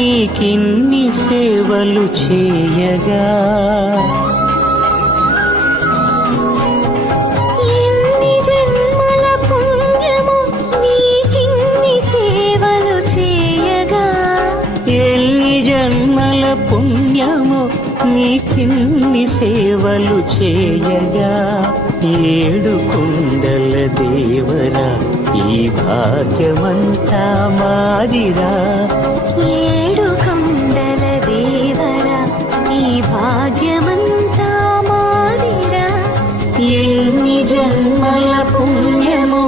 నీకిన్ని సేవలు చేయగా ఎన్ని జన్మల పుణ్యము నీకిన్ని సేవలు చేయగా ఎన్ని జన్మల పుణ్యము నీకిన్ని సేవలు చేయగా ఏడు కుండల దేవరా ఈ భాగ్యమంతా మాదిరా ఏడు కొండల దేవరా ఈ భాగ్యమంతా మాదిరా ఎన్ని జన్మల పుణ్యము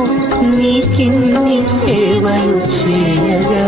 నీకిన్ని సేవలు చేయగా